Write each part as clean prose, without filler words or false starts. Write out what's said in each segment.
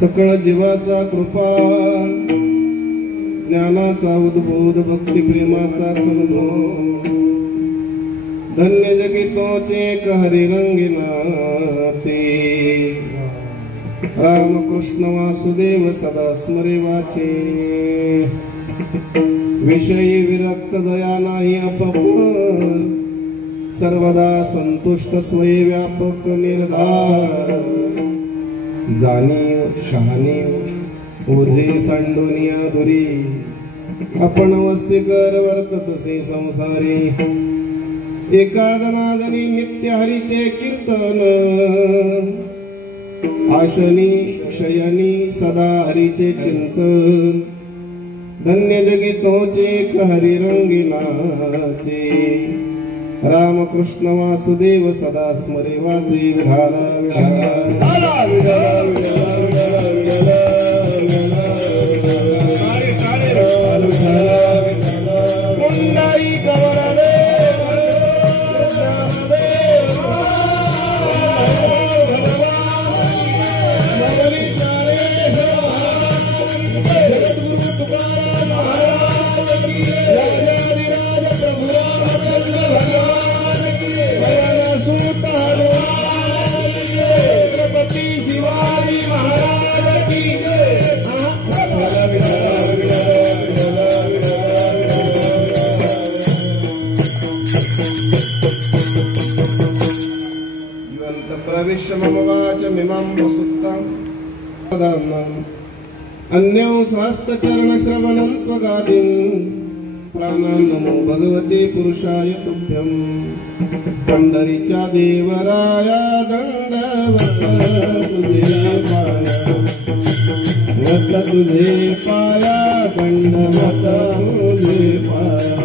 सकळ जीवाचा कृपाळ ज्ञानाचा उद्बोध भक्ती प्रेमाचा अनुभव धन्य जगितोचे कहरी रंगिनाचे रामकृष्ण वासुदेव सदा स्मरे वाचे विषयी विरक्त दया नाही अपपर सर्वदा संतुष्ट स्वये व्यापक निर्धार जाणीव शहाणीव ओझे सांडोनिया दुरी आपण वस्ती कर वर्ततसे संसारी एकादनादनी नित्य हरीचे कीर्तन आशनी शयनी सदा हरीचे चिंतन धन्य जगितोचे हरी रंगिनाचे रामकृष्ण वासुदेव सदा स्मरे वाचे विठाला विठाला विठाला विठाला अन्यौ सहस्त्रचरण श्रवणं त्वगादिं प्राणां नमो भगवते पुरुषाय तुभ्यं पंढरीच्या देवराया दंडवत तुझे पाया दंडवत तुझे पाया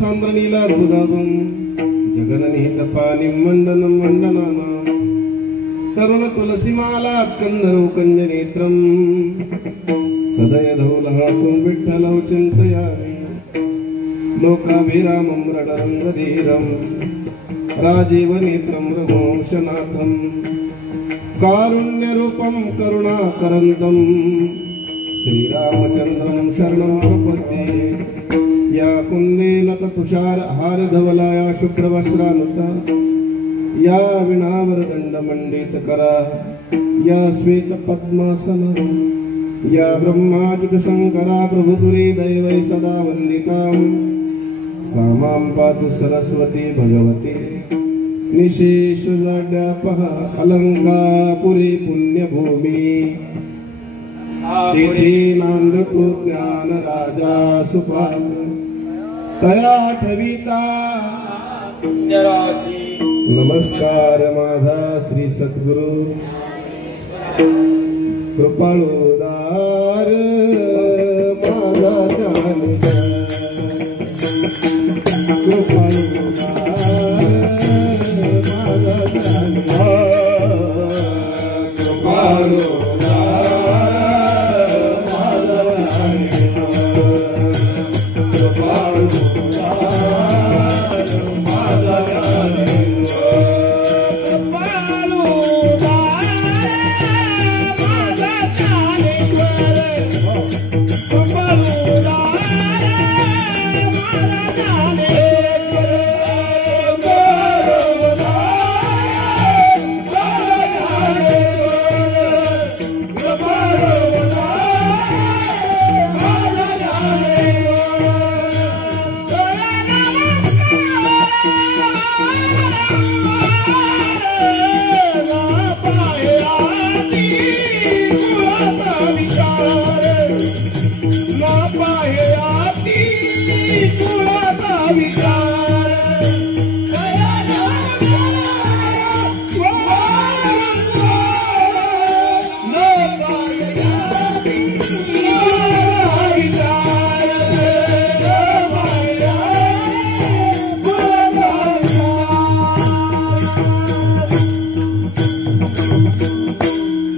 सान्द्रनीलाद्भुताभं जगननीतपानिं मण्डनं मण्डनानां तरुणतुलसीमाला कन्दरूकञ्जनेत्रं सदयधौलहासं विठ्ठलौ चिन्तयामि लोकाभिरामं रणरङ्गधीरं राजीवनेत्रं रघुवंशनाथं कारुण्यरूपं करुणाकरन्दं श्रीरामचन्द्रं शरणं प्रपद्ये या कुन्देलततुषार हारधवलाया शुभ्रवस्त्रानुता या वीणावरदण्डमण्डितकरा या श्वेतपद्मासना या ब्रह्माच्युतशङ्करा प्रभुतुरी दैवै सदा वन्दितां सा मां पातु सरस्वती भगवती निशेषजाड्यापः अलङ्कापुरी पुण्यभूमि तिथि नांदतो ज्ञान राजा सुपात्र तया ठविता नमस्कार माझा श्री सद्गुरु कृपाळुदार माझा ज्ञानोदय कृपाळुदार माझा ज्ञानोदय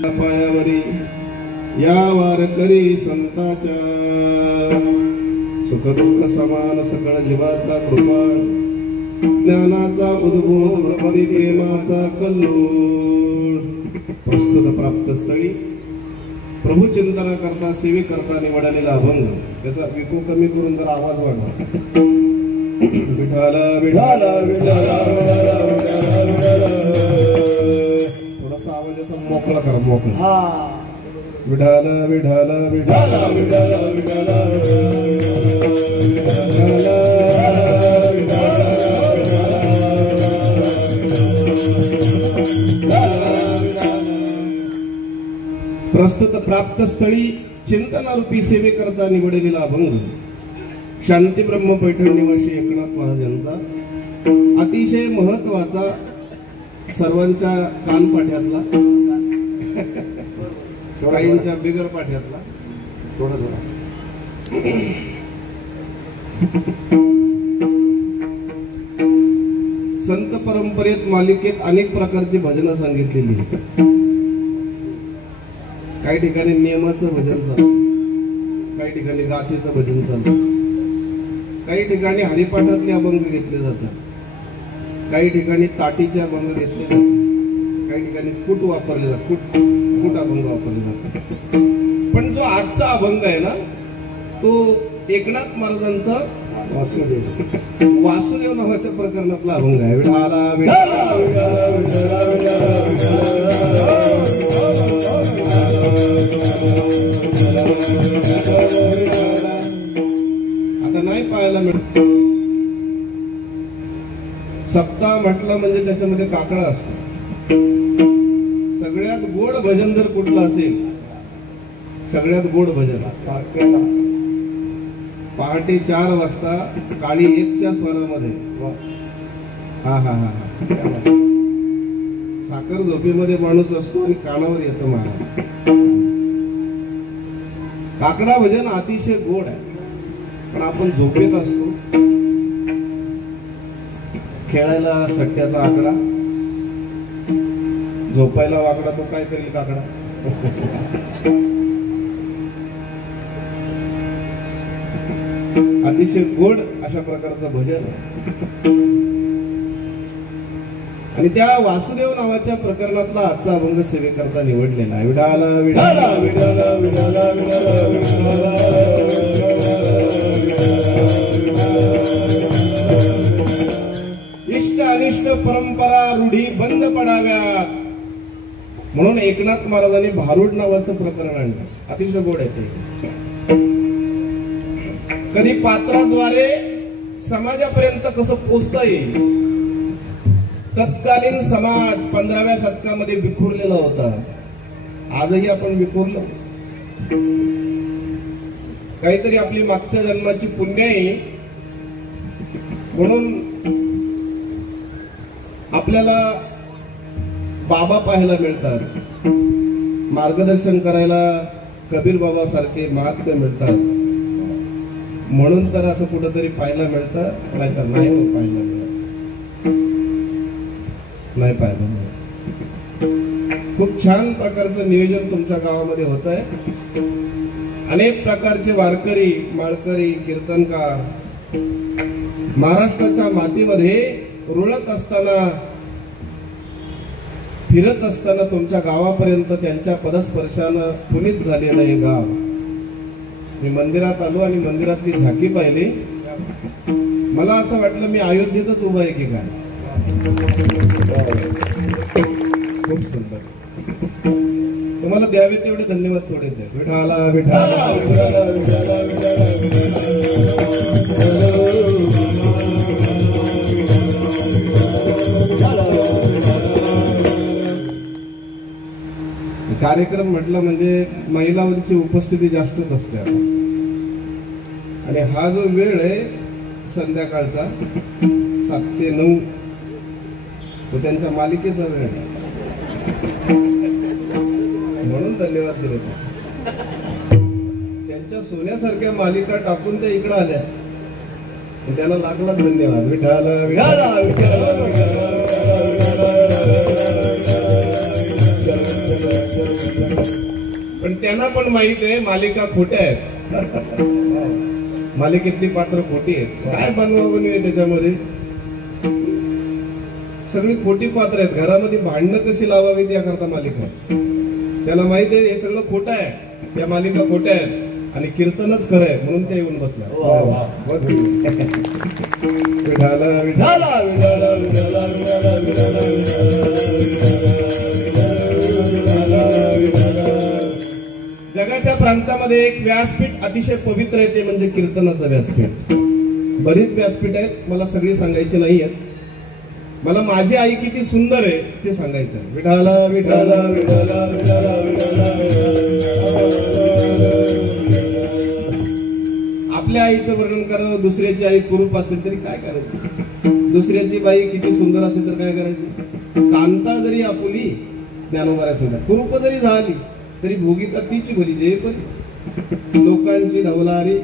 कृपाळुदार या वारकरी संताच्या सुखदुःख समान सकळ जीवाचा कृपाळ ज्ञानाचा उद्बोध भक्ती प्रेमाचा कल्लोळ प्रस्तुत प्राप्त स्थळी प्रभू चिंतना करता सेवे करता निवडलेला अभंग त्याचा विको कमी करून जर आवाज वाढवा विठाला विठाला विठाला थोडासा आवाजाचा मोकळा करा मोकळा विठाला विठाला विठाला विठाला विठाला प्रस्तुत प्राप्त स्थळी चिंतनारूपी सेवे करता निवडलेला अभंग शांती ब्रह्म पैठण निवासी एकनाथ महाराज यांचा अतिशय महत्वाचा सर्वांच्या कानपाठ्यातला काहींच्या बिगर पाठ्यातला थोडा थोडा संत परंपरेत मालिकेत अनेक प्रकारची भजनं सांगितलेली. काही ठिकाणी नियमाचं भजन चालतं, काही ठिकाणी गाथेचं भजन चालतं, काही ठिकाणी हरिपाठातले अभंग घेतले जातात, काही ठिकाणी ताटीचे अभंग घेतले जातात, काही ठिकाणी कूट वापरले जातात, कूट अभंग वापरले जातात. पण जो आजचा अभंग आहे ना तो एकनाथ महाराजांचा वासुदेव नावाच्या प्रकरणातला अभंग आहे. विठाला विठाला विठाला विठाला आता नाही पाहायला मिळत. सप्ताह म्हटलं म्हणजे त्याच्यामध्ये काकडा असतो. सगळ्यात गोड भजन जर कुठलं असेल, सगळ्यात गोड भजन पहाटे 4 वाजता काळी 1च्या स्वरामध्ये हा हा हा साखर झोपेमध्ये माणूस असतो आणि कानावर येतो महाराज. काकडा भजन अतिशय गोड आहे, पण आपण झोपेत असतो खेळायला सट्ट्याचा आकडा, झोपायला वाकडा, तो काय करेल काकडा. अतिशय गोड अशा प्रकारचं भजन. आणि त्या वासुदेव नावाच्या प्रकरणातला आजचा अभंग सेवेकरता निवडलेला आहे. विठाला विठाला विठाला विठाला विठाला. इष्ट अनिष्ट परंपरा रूढी बंद पडाव्यात म्हणून एकनाथ महाराजांनी भारूड नावाचं प्रकरण आणलं. अतिशय गोड आहे ते. कधी पात्राद्वारे समाजापर्यंत कसं पोचता येईल. तत्कालीन समाज 15व्या शतकामध्ये विखुरलेला होता. आजही आपण विखुरलो. काहीतरी आपली मागच्या जन्माची पुण्य आहे म्हणून आपल्याला बाबा पाहायला मिळतात, मार्गदर्शन करायला कबीर बाबा सारखे महात्मे मिळतात, म्हणून तर असं कुठंतरी पाहायला मिळतं. नाहीतर नाही पाहायला मिळत, नाही पाहायला मिळत. खूप छान प्रकारचं नियोजन तुमच्या गावामध्ये होत आहे. अनेक प्रकारचे वारकरी, माळकरी, कीर्तनकार महाराष्ट्राच्या मातीमध्ये रुळत असताना, फिरत असताना तुमच्या गावापर्यंत त्यांच्या पदस्पर्शानं पुनीत झालेलं हे गाव. मी मंदिरात आलो आणि मंदिरातली झाकी पाहिली. मला असं वाटलं मी अयोध्येतच उभा आहे की काय. खूप सुंदर. तुम्हाला द्यावे तेवढे धन्यवाद थोडेच आहे. विठाला विठाला विठाला विठाला विठाला. कार्यक्रम म्हटलं म्हणजे महिलांची उपस्थिती जास्तच असते. आणि हा जो वेळ आहे संध्याकाळचा 7 ते 9 तो त्यांच्या मालिकेचा वेळ आहे. म्हणून धन्यवाद दिले. त्यांच्या सोन्यासारख्या मालिका टाकून त्या इकडे आल्या, त्याला लागला धन्यवाद. विठाला विठाला विठाला विठाला. पण त्यांना पण माहित आहे मालिका खोट्या आहेत. मालिकेतली पात्र खोटी आहेत. काय बनवाबनवी त्याच्यामध्ये सगळी खोटी पात्र आहेत. घरामध्ये भांडणं कशी लावावीत याकरता मालिका. त्याला माहित आहे हे सगळं खोटं आहे, त्या मालिका खोट्या आहेत आणि कीर्तनच खरं आहे म्हणून त्या येऊन बसल्या. विठाला विठाला विठाला विठाला विठाला. जगाच्या प्रांतामध्ये एक व्यासपीठ अतिशय पवित्र आहे, ते म्हणजे कीर्तनाचं व्यासपीठ. बरीच व्यासपीठ आहेत, मला सगळी सांगायची नाही आहेत. मला माझी आई किती सुंदर आहे ते सांगायचं आहे. विठाला विठाला विठाला विठाला विठाला. आपल्या आईचं वर्णन करावं, दुसऱ्याची आई कुरूप असेल तरी काय करायचं. दुसऱ्याची बाई किती सुंदर असेल तर काय करायचं. कांता जरी आपुली ज्ञानोबा सुद्धा कुरूप जरी झाली तरी भोगिता तीच भली जे परी. लोकांची धवलारी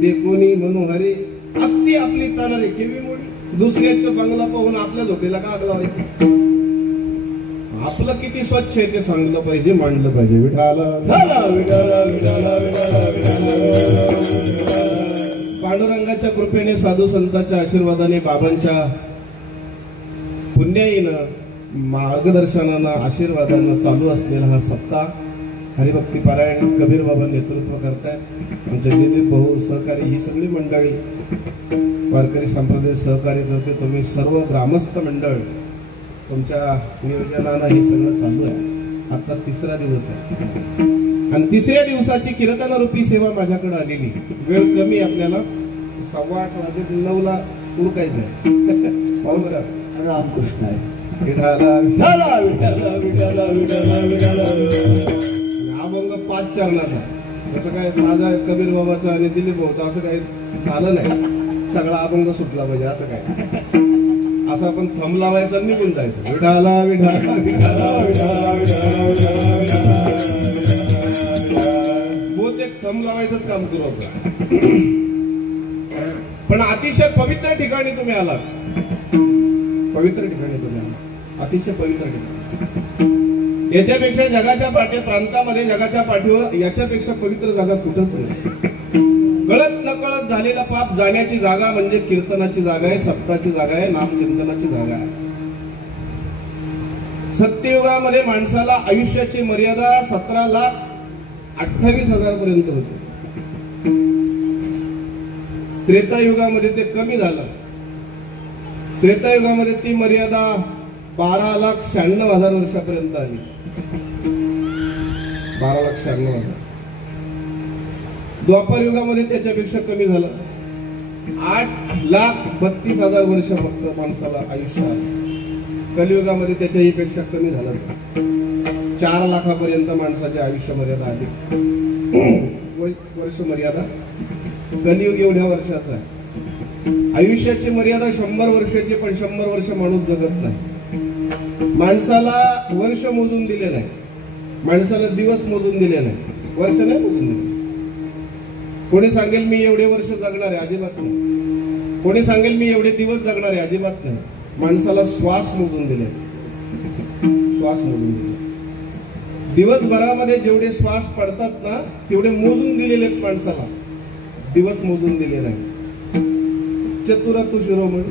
देखोनी मनोहारी असती आपली तानारी केवी मोडी. दुसऱ्याचं बंगला पाहून आपल्या झोपेला का आग लावायची. आपलं किती स्वच्छ आहे ते सांगलं पाहिजे, मांडलं पाहिजे. विठाला विठाला विठाला विठाला विठाला. पांडुरंगाच्या कृपेने, साधू संतांच्या आशीर्वादाने, बाबांच्या पुण्याईनं, मार्गदर्शनानं, आशीर्वादानं चालू असलेला हा सप्ताह हरिभक्ती पारायण कबीर बाबा नेतृत्व करतायत. आमचे दिलीप भाऊ सहकारी, ही सगळी मंडळी, वारकरी संप्रदाय सहकार्य करते. तुम्ही सर्व ग्रामस्थ मंडळ तुमच्या नियोजनानं हे सगळं चालू आहे. आजचा 3रा दिवस आहे आणि 3ऱ्या दिवसाची कीर्तनरूपी सेवा माझ्याकडे आलेली. वेळ कमी आपल्याला, 8:15 वाजे 9ला उरकायचं आहे. पाहू बरं. रामकृष्ण आहे. विठाला विठाला विठाला विठाला विठाला विठाला. अभंग 5 चरणाचा. कसं काय माझा कबीर बाबाचा आणि दिलीप भाऊचा असं काही झालं नाही. सगळा अभंग सुटला पाहिजे असं काय. असं आपण थंब लावायचा निघून जायचं. विठाला विठाला विठाला विठाला विठाला. बहुतेक थंब लावायचंच काम करू आपण. पण अतिशय पवित्र ठिकाणी तुम्ही आलात. पवित्र ठिकाणी तुम्ही आलात, अतिशय पवित्र ठिकाणी. याच्यापेक्षा जगाच्या प्रांतामध्ये, जगाच्या पाठीवर याच्यापेक्षा पवित्र जागा कुठंच नाही. कळत नकळत झालेला पाप जाण्याची जागा म्हणजे कीर्तनाची जागा आहे, सप्ताची जागा आहे, नामचिंतनाची जागा आहे. सत्ययुगामध्ये माणसाला आयुष्याची मर्यादा 17,28,000 पर्यंत होती. त्रेतायुगामध्ये ते कमी झालं. त्रेतायुगामध्ये ती मर्यादा 12,96,000 वर्षापर्यंत आली. 12,96,000. द्वापर युगामध्ये त्याच्यापेक्षा कमी झालं. 8,32,000 वर्ष फक्त माणसाला आयुष्य आलं. कलियुगामध्ये त्याच्याही पेक्षा कमी झालं. 4 लाखापर्यंत माणसाची आयुष्य मर्यादा आली. वर्ष मर्यादा. कलियुग एवढ्या वर्षाचा आहे. आयुष्याची मर्यादा 100 वर्षाची, पण 100 वर्ष माणूस जगत नाही. माणसाला वर्ष मोजून दिले नाही, माणसाला दिवस मोजून दिले नाही, वर्ष नाही मोजून दिले. कोणी सांगेल मी एवढे वर्ष जगणार आहे, अजिबात नाही. कोणी सांगेल मी एवढे दिवस जगणार आहे, अजिबात नाही. माणसाला श्वास मोजून दिले, श्वास मोजून दिले. दिवसभरामध्ये जेवढे श्वास पडतात ना तेवढे मोजून दिलेले आहेत माणसाला, दिवस मोजून दिले नाही. चतुरा तू शिरोमणी.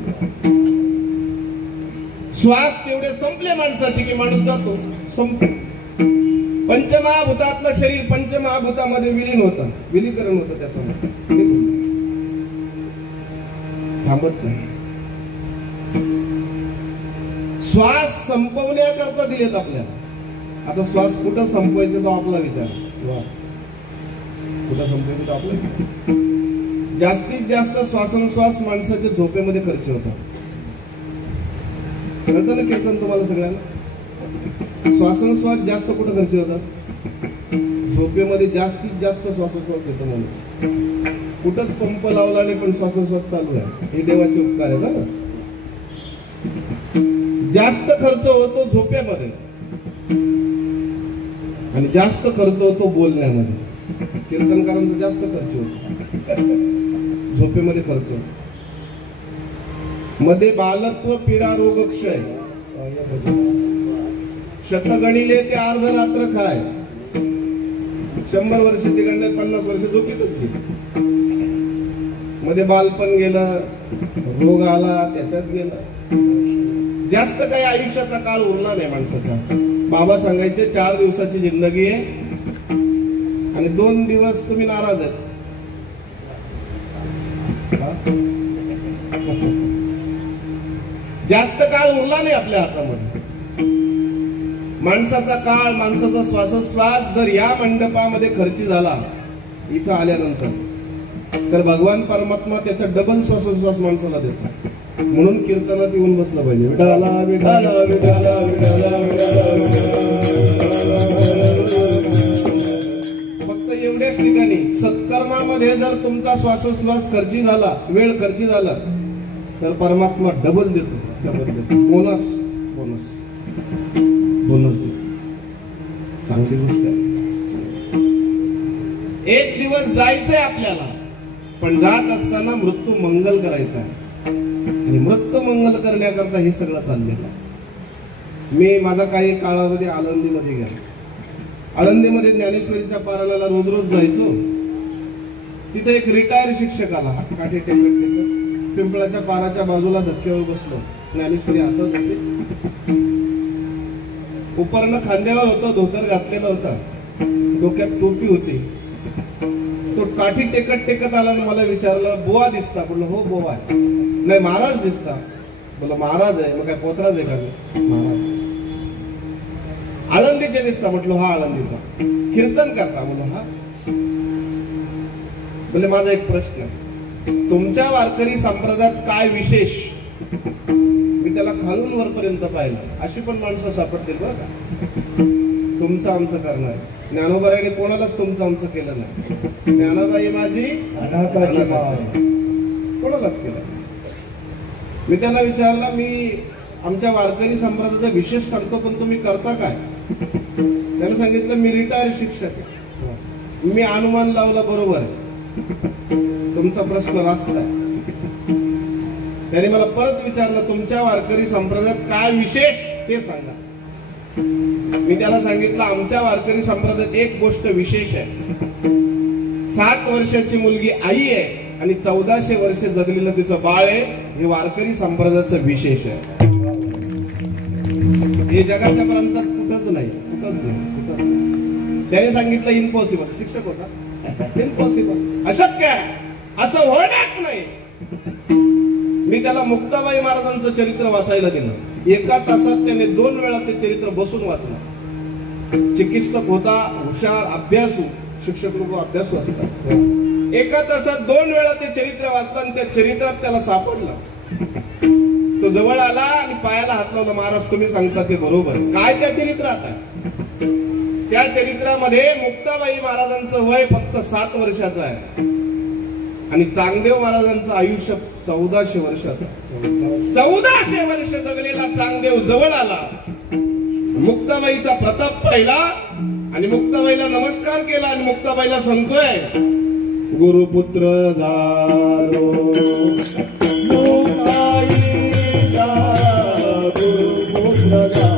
श्वास तेवढे संपले माणसाचे की माणूस जातो, संपतो. पंचमहाभूतातलं शरीर पंचमहाभूतामध्ये विलीन होतं, विलीकरण होतं, त्याचं थांबत नाही. श्वास संपवण्याकरता दिलेत आपल्याला. आता श्वास कुठं संपवायचे तो आपला विचार, कुठं संपवायचं तो आपला विचार. जास्तीत जास्त श्वासोश्वास माणसाच्या झोपेमध्ये खर्च होतात. कळतं ना कीर्तन तुम्हाला सगळ्यांना? श्वासोश्वास जास्त कुठं खर्च होतात? झोपेमध्ये जास्तीत जास्त श्वासोश्वास येतो माणूस. कुठंच पंप लावला नाही पण श्वासोश्वास चालू आहे. हे देवाचे उपकार आहेत ना. जास्त खर्च होतो झोपेमध्ये आणि जास्त खर्च होतो बोलण्यामध्ये. कीर्तनकारांचा जास्त खर्च होतो, झोपेमध्ये खर्च होतो. मध्ये बालत्व पीडा रोग क्षय शतगणिले ते अर्ध रात्र खाय. 100 वर्षाची गणना 50 वर्ष झोपेतच गेली. मध्ये बालपण गेलं, रोग आला, त्याच्यात गेलं. जास्त काही आयुष्याचा काळ उरला नाही माणसाचा. बाबा सांगायचे 4 दिवसाची जिंदगी आहे आणि 2 दिवस तुम्ही नाराज आहेत. जास्त काळ उरला नाही आपल्या हातामध्ये. माणसाचा काळ, माणसाचा श्वासोश्वास जर या मंडपामध्ये खर्ची झाला इथं आल्यानंतर, तर भगवान परमात्मा त्याचा डबल श्वासोश्वास माणसाला देतो. म्हणून कीर्तनात येऊन बसलं पाहिजे. विठाला विठाला विठाला विठाला फक्त एवढ्याच ठिकाणी सत्कर्मामध्ये जर तुमचा श्वासोश्वास खर्ची झाला, वेळ खर्ची झाला, तर परमात्मा डबल देतो, डबल देतो. बोनस बोनस बोनस देतो. चांगली गोष्ट आहे. एक दिवस जायचंय आपल्याला, पण जात असताना मृत्यू मंगल करायचा आहे. आणि मृत्यू मंगल करण्याकरता हे सगळं चाललेलं आहे. मी माझा काही काळामध्ये आळंदीमध्ये गेलो. आळंदीमध्ये ज्ञानेश्वरीच्या पारायणाला रोज रोज जायचो. तिथे एक रिटायर शिक्षक आला, काठी टेकत पिंपळाच्या पाराच्या बाजूला धक्क्यावर बसलो. ज्ञानेश्वरी हातात होती, उपरणं खांद्यावर होतं, धोतर घातलेलं होतं, डोक्यात टोपी होती. तो काठी टेकत टेकत आला आणि मला विचारलं, बुवा दिसता? बोललो हो बुवा आहे. नाही महाराज दिसता? बोला महाराज आहे. मग काय पोतराज आहे का? महाराज. आळंदीचे दिसता? म्हटलं हा आळंदीचा. कीर्तन करता? बोला हा. बोले माझा एक प्रश्न, तुमच्या वारकरी संप्रदायात काय विशेष? मी त्याला खालून वरपर्यंत पाहिलं. अशी पण माणसं सापडतील बरं का, तुमचं आमचं करणार. ज्ञानोबाईने कोणालाच तुमचं आमचं केलं नाही. ज्ञानोबाई माझी कोणालाच केलं. मी त्यांना विचारलं, मी आमच्या वारकरी संप्रदायाचा विशेष सांगतो, पण तुम्ही करता काय? त्याने सांगितलं मी रिटायर शिक्षक आहे. मी अनुमान लावला, बरोबर आहे, तुमचा प्रश्न रास्त आहे. त्याने मला परत विचारलं, तुमच्या वारकरी संप्रदायात काय विशेष ते सांगा. मी त्याला सांगितलं, आमच्या वारकरी संप्रदायात एक गोष्ट विशेष आहे. 7 वर्षाची मुलगी आई आहे आणि 1400 वर्ष जगलेलं तिचं बाळ आहे. हे वारकरी संप्रदायाचं विशेष आहे. हे जगाच्या प्रांतात कुठंच नाही, कुठंच नाही. त्याने सांगितलं इम्पॉसिबल. शिक्षक होता. इम्पॉसिबल, अशक्य आहे, असं होणारच नाही. मी त्याला मुक्ताबाई महाराजांचं चरित्र वाचायला दिलं. 1 तासात त्याने 2 वेळा ते चरित्र बसून वाचलं. चिकित्सक होता, हुशार, अभ्यासू. शिक्षक लोक अभ्यासू असतात. 1 तासात 2 वेळा ते चरित्र वाचलं आणि त्या चरित्रात त्याला सापडलं. तो जवळ आला आणि पायाला हात लावला. महाराज तुम्ही सांगता ते बरोबर. काय त्या चरित्रात आहे? त्या चरित्रामध्ये मुक्ताबाई महाराजांचं वय फक्त 7 वर्षाचं आहे आणि चांगदेव महाराजांचं आयुष्य 1400 वर्षाचं. 1400 वर्ष जगलेला चांगदेव जवळ आला. मुक्ताबाईचा प्रताप पाहिला आणि मुक्ताबाईला नमस्कार केला आणि मुक्ताबाईला सांगतोय, गुरुपुत्र झालो, गुरुपुत्र झालो,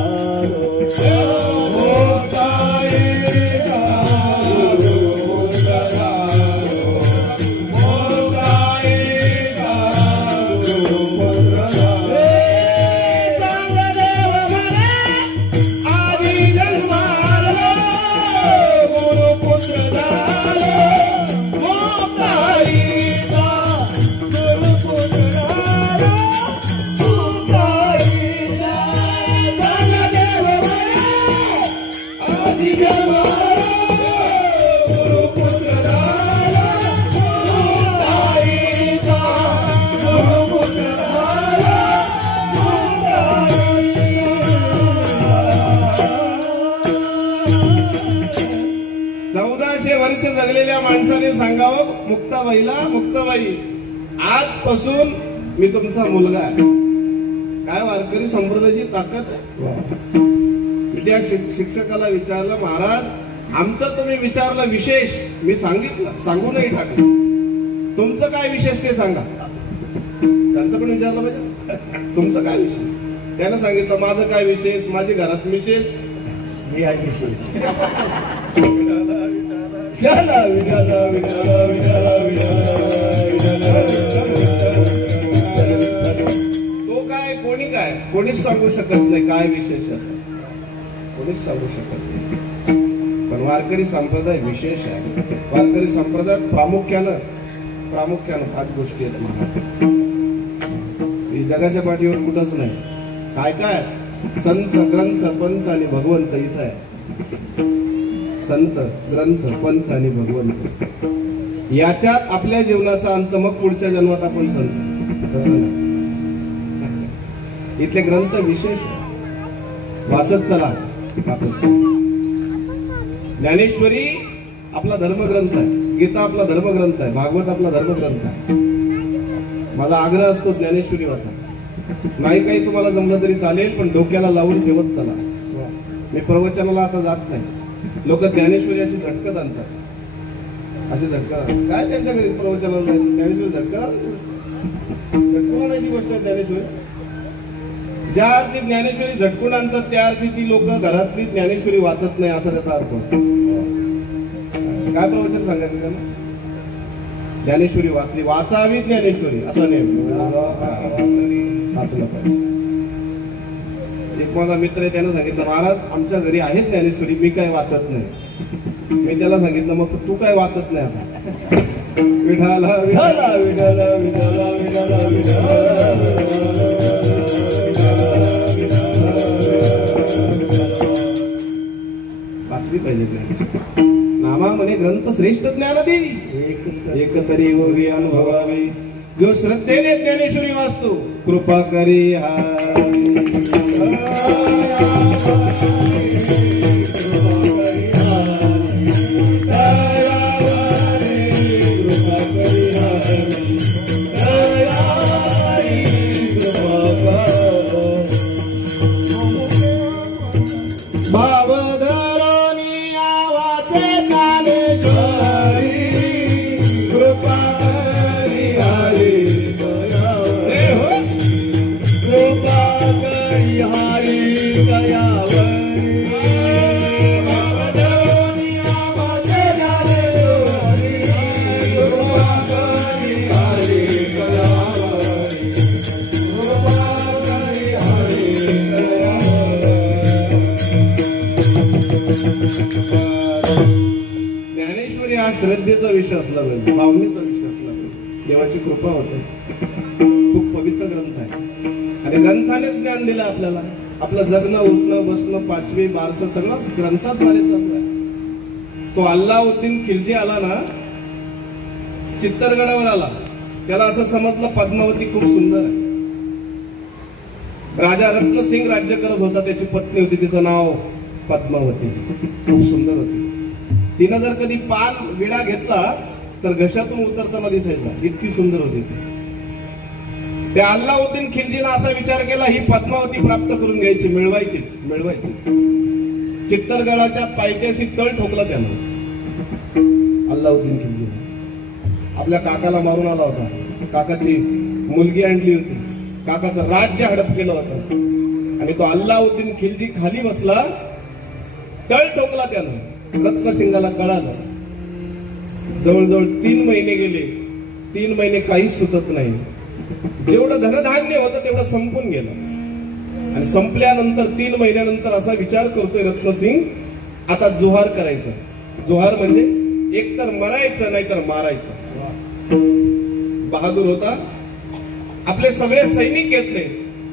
जगलेल्या माणसाने सांगावं मुक्ताबाईला, मुक्ताबाई आजपासून मी तुमचा मुलगा आहे. काय वारकरी संप्रदायाची ताकद आहे. मी त्या शिक्षकाला विचारलं, महाराज आमचं तुम्ही विचारलं विशेष, मी सांगितलं, सांगूनही टाकलं. तुमचं काय विशेष ते सांगा. त्यांचं पण विचारलं पाहिजे, तुमचं काय विशेष. त्यानं सांगितलं, माझं काय विशेष, माझी घरात विशेष, मी आहे विशेष. तो काय, कोणी काय, कोणीच सांगू शकत नाही काय विशेष आहे, कोणीच सांगू शकत नाही. पण वारकरी संप्रदाय विशेष आहे. वारकरी संप्रदायात प्रामुख्यानं 5 गोष्टी आहेत महाराज. जगाच्या पाठीवर कुठंच नाही. काय काय, संत, ग्रंथ, पंथ आणि भगवंत इथं आहे. संत, ग्रंथ, पंथ आणि भगवंत, याच्यात आपल्या जीवनाचा अंत. मग पुढच्या जन्मात आपण संत. तसं नाही. इथले ग्रंथ विशेष वाचत चला, वाचत चला. ज्ञानेश्वरी आपला धर्मग्रंथ आहे, गीता आपला धर्मग्रंथ आहे, भागवत आपला धर्मग्रंथ आहे. माझा आग्रह असतो ज्ञानेश्वरी वाचा. नाही काही तुम्हाला जमलं तरी चालेल, पण डोक्याला लावून ठेवत चला. मी प्रवचनाला आता जात नाही. लोक ज्ञानेश्वरी अशी झटकत आणतात, अशी झटकत. काय त्यांच्या घरी प्रवचनाला जायचं, ज्ञानेश्वरी झटकून आणायची गोष्ट आहे ज्ञानेश्वरी. ज्या अर्थी ज्ञानेश्वरी झटकून आणतात त्या अर्थी ती लोक घरातली ज्ञानेश्वरी वाचत नाही, असा त्याचा अर्थ. काय प्रवचन सांगायचं त्यांना? ज्ञानेश्वरी वाचली, वाचावी ज्ञानेश्वरी असं नाही, वाचलं पाहिजे. एक माझा मित्र आहे, त्यानं सांगितलं, महाराज आमच्या घरी आहे ज्ञानेश्वरी, मी काय वाचत नाही. मी त्याला सांगितलं, मग तू काय वाचत नाही आता? विठाला विठाला विठाला विठाला विठाला विठाला वाचली पाहिजे. नामा म्हणे ग्रंथ श्रेष्ठ ज्ञान देवी, एकतरी ओरी अनुभवावी. जो श्रद्धेने ज्ञानेश्वरी वाचतो, कृपा करी कृपा ज्ञानेश्वरी हा श्रद्धेचा विषय असला पाहिजे, भावनेचा विषय असला पाहिजे. देवाची कृपा होते. खूप पवित्र ग्रंथ आहे आणि ग्रंथाने ज्ञान दिलं आपल्याला. आपलं जगणं, उठणं, बसणं, पाचवी, बारसं सगळं ग्रंथाद्वारे चालू आहे. तो अल्लाउद्दीन खिलजी आला ना, चित्तरगडावर आला. त्याला असं समजलं पद्मावती खूप सुंदर आहे. राजा रत्नसिंग राज्य करत होता. त्याची पत्नी होती, तिचं नाव पद्मावती. खूप सुंदर होती. तिनं जर कधी पान विडा घेतला तर घशातून उतरताना दिसायचा, इतकी सुंदर होती ती. त्या अल्लाउद्दीन खिलजीनं असा विचार केला, ही पद्मावती प्राप्त करून घ्यायची, मिळवायची. चित्तरगडाच्या पायथ्याशी तळ ठोकला त्यानं अल्लाउद्दीन खिलजीनं. आपल्या काकाला मारून आला होता. काकाची मुलगी आणली होती. काकाचं राज्य हडप केलं होतं आणि तो अल्लाउद्दीन खिलजी खाली बसला. तळ ठोकला त्यानं. रत्नसिंगाला कळालं. जवळजवळ 3 महिने गेले. 3 महिने काहीच सुचत नाही. जेवढं धनधान्य होतं तेवढं संपून गेलं आणि संपल्यानंतर 3 महिन्यानंतर असा विचार करतोय रत्नसिंग, आता जोहार करायचं. जोहार म्हणजे एकतर मरायचं नाहीतर मारायचं. बहादूर होता. आपले सगळे सैनिक घेतले.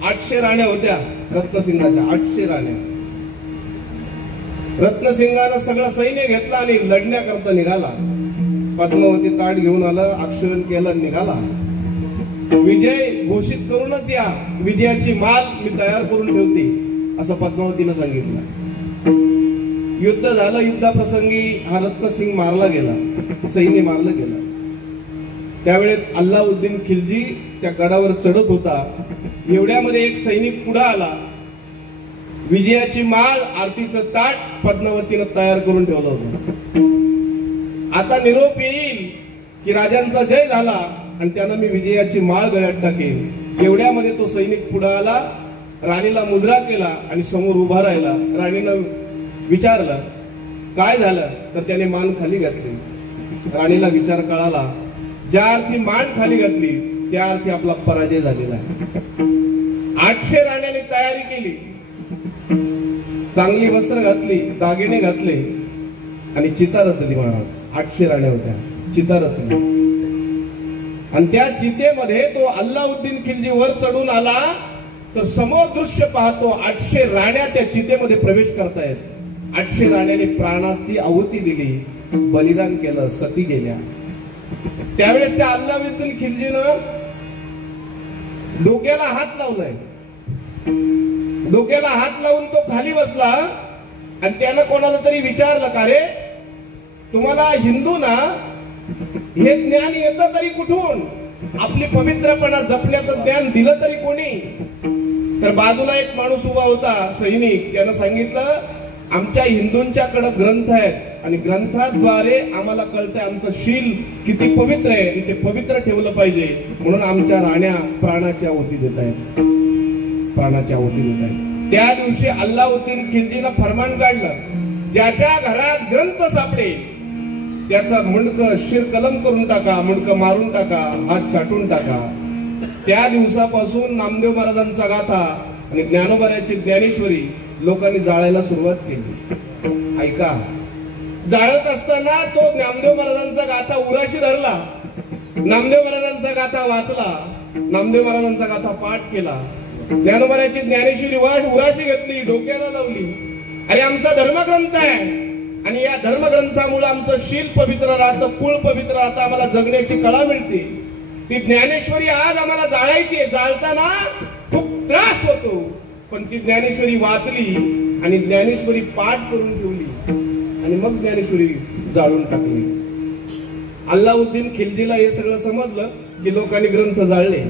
800 राण्या होत्या रत्नसिंगाच्या. 800 राण्या. रत्नसिंगानं सगळं सैन्य घेतला आणि लढण्याकरता निघाला. पद्मावती ताट घेऊन आलं, अक्षरण केलं, निघाला. विजय घोषित करूनच या. विजयाची माल मी तयार करून ठेवते असं पद्मावतीनं सांगितलं. युद्ध झालं. युद्धाप्रसंगी हा रत्नसिंग मारला गेला. सैन्य मारलं गेलं. त्यावेळेस अल्लाउद्दीन खिलजी त्या गडावर चढत होता. एवढ्यामध्ये एक सैनिक पुढे आला. विजयाची माळ, आरतीचं ताट पद्मावतीनं तयार करून ठेवलं होतं. आता निरोप येईल की राजांचा जय झाला आणि त्यानं मी विजयाची माळ गळ्यात टाकेन. एवढ्यामध्ये तो सैनिक पुढे आला. राणीला मुजरा केला आणि समोर उभा राहिला. राणीनं विचारलं काय झालं, तर त्याने मान खाली घातली. राणीला विचार कळाला, ज्या अर्थी मान खाली घातली त्या अर्थी आपला पराजय झालेला आहे. 800 राण्यांनी तयारी केली. चांगली वस्त्र घातली, दागिने घातले आणि चिता रचली. महाराज 800 राण्या होत्या. चिता रचली आणि त्या चितेमध्ये तो अल्लाउद्दीन खिलजी वर चढून आला तर समोर दृश्य पाहतो. 800 राण्या त्या चितेमध्ये प्रवेश करतायत. 800 राण्यांनी प्राणाची आहुती दिली, बलिदान केलं, सती गेल्या. त्यावेळेस त्या अल्लाउद्दीन खिलजीनं डोक्याला हात लावलाय. डोक्याला हात लावून तो खाली बसला आणि त्यानं कोणाला तरी विचारलं, का रे तुम्हाला हिंदू ना हे ज्ञान येतं तरी कुठून? आपली पवित्रपणा जपण्याचं ज्ञान दिलं तरी कोणी? तर बाजूला एक माणूस उभा होता, सैनिक. त्यानं सांगितलं, आमच्या हिंदूंच्याकडे ग्रंथ आहेत आणि ग्रंथाद्वारे आम्हाला कळतंय आमचं शील किती पवित्र आहे आणि ते पवित्र ठेवलं पाहिजे, म्हणून आमच्या राण्या प्राणाची आहुती देत आहेत. प्राणाची आहुती देत आहेत. त्या दिवशी अल्लाउद्दीन खिलजीनं फरमान काढलं, ज्याच्या घरात ग्रंथ सापडेल त्याचा मुंडक शिर कलम करून टाका, मुंडक मारून टाका, हात छाटून टाका. त्या दिवसापासून नामदेव महाराजांचा गाथा आणि ज्ञानोबाची ज्ञानेश्वरी लोकांनी जाळायला सुरुवात केली. ऐका, जाळत असताना तो नामदेव महाराजांचा गाथा उराशी धरला. नामदेव महाराजांचा गाथा वाचला, नामदेव महाराजांचा गाथा पाठ केला. ज्ञानोबाची ज्ञानेश्वरी उराशी घेतली, डोक्याला लावली. अरे आमचा धर्मग्रंथ आहे आणि या धर्मग्रंथामुळे आमचं शील पवित्र राहतं, कुळ पवित्र राहतं, आम्हाला जगण्याची कळा मिळते. ती ज्ञानेश्वरी आज आम्हाला जाळायची आहे. जाळताना खूप त्रास होतो, पण ती ज्ञानेश्वरी वाचली आणि ज्ञानेश्वरी पाठ करून ठेवली आणि मग ज्ञानेश्वरी जाळून टाकली. अल्लाउद्दीन खिलजीला हे सगळं समजलं की लोकांनी ग्रंथ जाळले,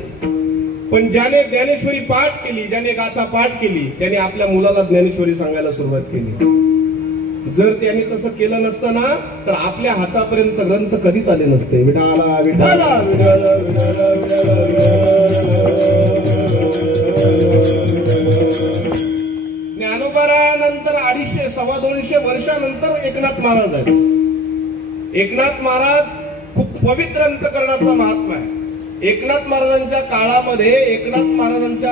पण ज्याने ज्ञानेश्वरी पाठ केली, ज्याने गाथा पाठ केली, त्याने आपल्या मुलाला ज्ञानेश्वरी सांगायला सुरुवात केली. जर त्यांनी तसं केलं नसतं ना तर आपल्या हातापर्यंत ग्रंथ कधीच आले नसते. विठाला विठाला विठाला विठाला ज्ञानोबानंतर 250 सव्वा 200 वर्षानंतर एकनाथ महाराज आहेत. एकनाथ महाराज खूप पवित्र अंतकरणाचा महात्मा आहे. एकनाथ महाराजांच्या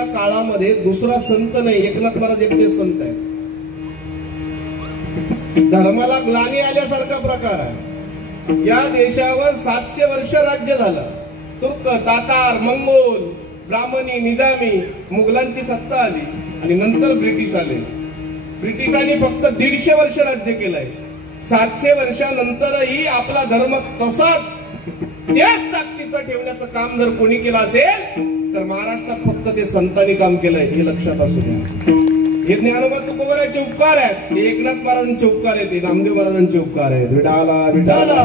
काळामध्ये दुसरा संत नाही, एकनाथ महाराज एकटे संत आहेत. धर्माला ग्लानी आल्यासारखा प्रकार आहे. या देशावर 700 वर्ष राज्य झालं. तुर्क, तातार, मंगोल, ब्राह्मणी, निजामी, मुघलांची सत्ता आली आणि नंतर ब्रिटिश आले. ब्रिटिशांनी फक्त 150 वर्ष राज्य केलंय. 700 वर्षानंतरही आपला धर्म तसाच त्याच ताकदीचा ठेवण्याचं काम जर कोणी केलं असेल तर महाराष्ट्रात फक्त ते संतांनी काम केलंय, हे लक्षात असू द्या. हे ज्ञानोबा तुकोबाराचे उपकार आहेत, हे एकनाथ महाराजांचे उपकार आहेत, हे नामदेव महाराजांचे उपकार आहेत. विठाला विठाला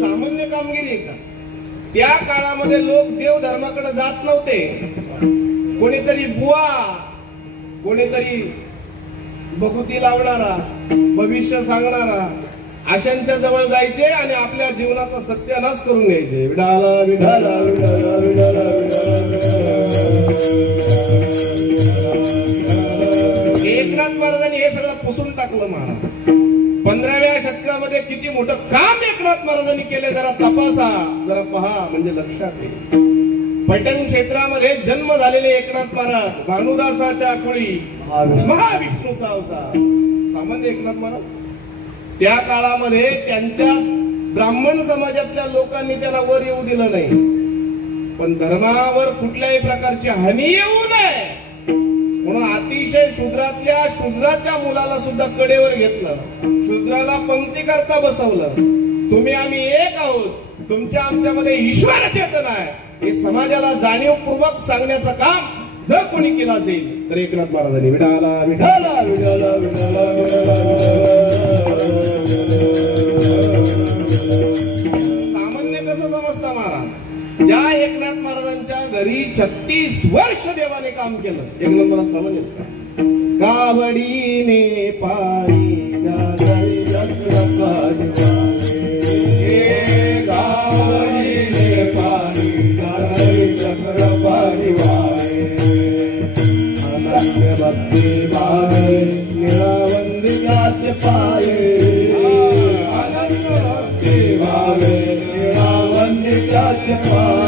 सामान्य कामगिरी आहे का? त्या काळामध्ये लोक देव धर्माकडे जात नव्हते. कोणीतरी बुवा, कोणीतरी बघुती लावणारा, भविष्य सांगणारा अशांच्या जवळ जायचे आणि आपल्या जीवनाचा सत्यानाश करून घ्यायचे. विडाला विडाला विडाला विडाला एकनाथ महाराजांनी हे सगळं पुसून टाकलं. महाराज 15व्या शतकामध्ये किती मोठं काम एकनाथ महाराजांनी केले जरा तपासा, जरा पहा, म्हणजे लक्षात येईल. पैठण क्षेत्रामध्ये जन्म झालेले एकनाथ महाराज भानुदासाच्या कुळी महाविष्णूचा अवतार. सामान्य एकनाथ महाराज त्या काळामध्ये त्यांच्या ब्राह्मण समाजातल्या लोकांनी त्याला वर येऊ दिलं नाही. पण धर्मावर कुठल्याही प्रकारची हानी येऊ नये म्हणून अतिशय शूद्राच्या मुलाला सुद्धा कडेवर घेतलं. शूद्राला पंक्ती करता बसवलं. तुम्ही आम्ही एक आहोत, तुमच्या आमच्यामध्ये ईश्वर चेतन आहे हे समाजाला जाणीवपूर्वक सांगण्याचं काम जर कोणी केलं असेल तर एकनाथ महाराजांनी. विठाला विठाला विठाला विठाला सामान्य कसं समजता महाराज? ज्या एकनाथ महाराजांच्या घरी 36 वर्ष देवाने काम केलं, एकनाथ महाराज सामान्य कावडीने पाणी भक्ती भावे निळावंदिताचे पाये, भक्ती भावे निळावंदिताचे पाये.